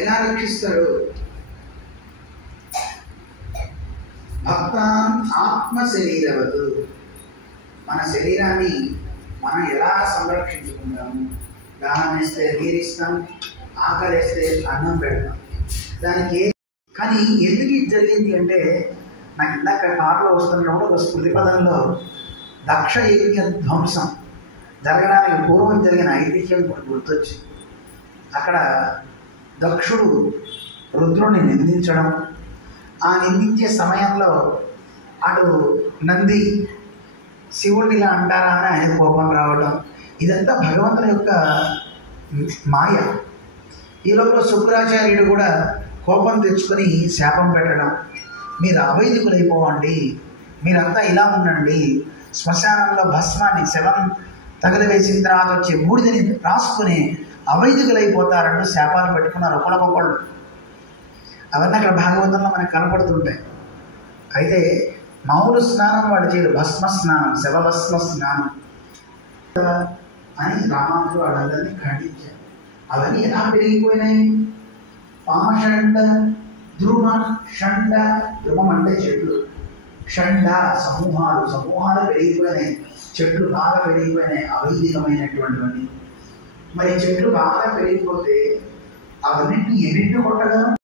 ఎలా రక్షిస్తాడు? భక్తాన్ ఆత్మ శరీరవతు. మన శరీరాన్ని మనం ఎలా సంరక్షించుకుంటాము? దాహం వేస్తే నీరు ఇస్తాం, ఆకలి వేస్తే అన్నం పెడతాం. దానికి కానీ ఎందుకు ఇది జరిగింది అంటే, నాకు ఇందాక కారులో వస్తున్నప్పుడు ఒక స్మృతిపదంలో దక్ష యజ్ఞ ధ్వంసం జరగడానికి పూర్వం జరిగిన ఐతిహ్యం కూడా గుర్తొచ్చింది. అక్కడ దక్షుడు రుద్రుని నిందించడం, ఆ నిందించే సమయంలో అటు నంది శివుడిని ఇలా అంటారా అని ఆయన కోపం రావడం, ఇదంతా భగవంతుని యొక్క మాయ. ఈ లోపల శుక్రాచార్యుడు కూడా కోపం తెచ్చుకొని శాపం పెట్టడం, మీరు అవైదికులైపోవండి, మీరంతా ఇలా ఉండండి, శ్మశానంలో భస్మాన్ని శవం తగలవేసిన తర్వాత వచ్చే బూడిదని రాసుకుని అవైదికులైపోతారంటూ శాపాలు పెట్టుకున్నారు ఒకళ్ళకొకళ్ళు. అవన్నీ అక్కడ భాగవతంలో మనకు కనపడుతుంటాయి. అయితే మామూలు స్నానం వాడు చేయరు, భస్మ స్నానం, శవభస్మ స్నానం అని రామానుజులు వాళ్ళందరినీ ఖండించారు. అవన్నీ ఎలా పెరిగిపోయినాయి? పాషండ ధ్రుమ షండ, ధ్రుమం అంటే చెట్లు, షండ సమూహాలు పెరిగిపోయినాయి, చెట్లు బాగా పెరిగిపోయినాయి అవైదికమైనటువంటివన్నీ. మరి చెట్లు బాగా పెరిగిపోతే అవన్నింటినీ ఎన్నింటి కొట్టగలం?